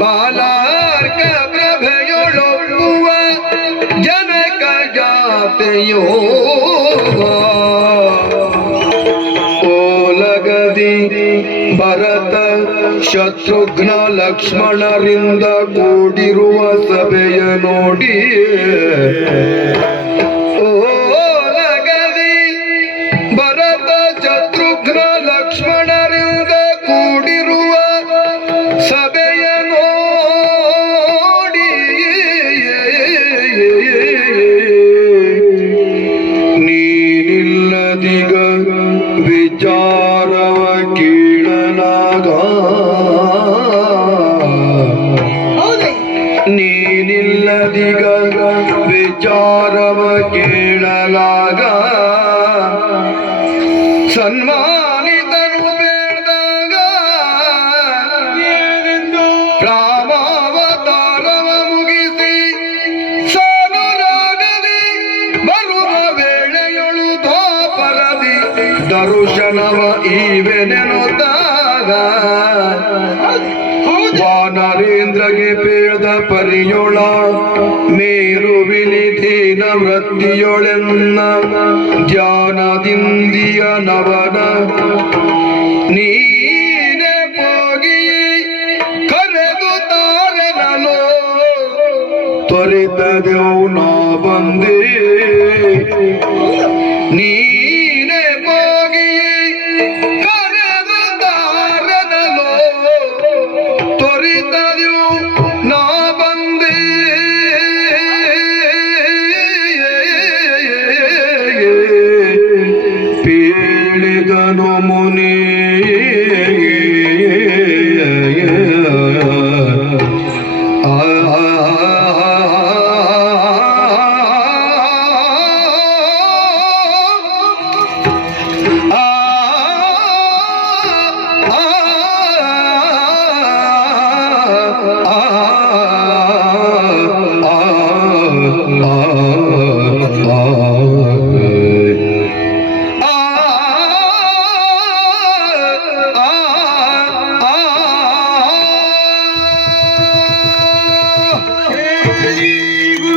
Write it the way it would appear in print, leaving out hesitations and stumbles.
ಬಾಲಾರ್ಕ ಪ್ರಭೆಯೊಳೊಪ್ಪುವ ಜನಕ ಜಾತೆಯೋ ಓಲಗದಿ ಭರತ ಶತ್ರುಘ್ನ ಲಕ್ಷ್ಮಣರಿಂದ ಕೂಡಿರುವ ಸಭೆಯ ನೋಡಿ ಓಲಗದಿ ಭರತ ಶತ್ರುಘ್ನ ಲಕ್ಷ್ಮಣರಿಂದ ಕೂಡಿರುವ ಸಭೆಯ ನೋಡಿ ನೀನಿಲ್ಲದಿಗ ವಿಚಾರವ ಕೇಳಲಾಗ ನೀನಿಲ್ಲದಿಗ ವಿಚಾರವ ಕೇಳಲಾಗ ಸನ್ಮಾನಿತನು ಬೇಡ್ದಾಗ ರಾಮಾವತಾರವ ಮುಗಿಸಿ ಸಾನುರಾಗದಿ ಬರುವ ವೇಳೆಯೊಳು ದ್ವಾಪರದಿ ದರುಶನವ ಈವೆನೆನುತ್ತಾಗ ವಾನರೇಂದ್ರಗೆ ಬೇಡ ಪರಿಯೊಳ ಮೇರುವಿನಿಧೀನ ವೃತ್ತಿಯೊಳೆನ್ನ ಧ್ಯಾನದಿಂದಿಯ ನವನ ನೀನೆ ಹೋಗಿ ಕರೆದು ತಾರನಲೋ ತ್ವರಿತದೆವು ನಾ ಬಂದೆ ನೀ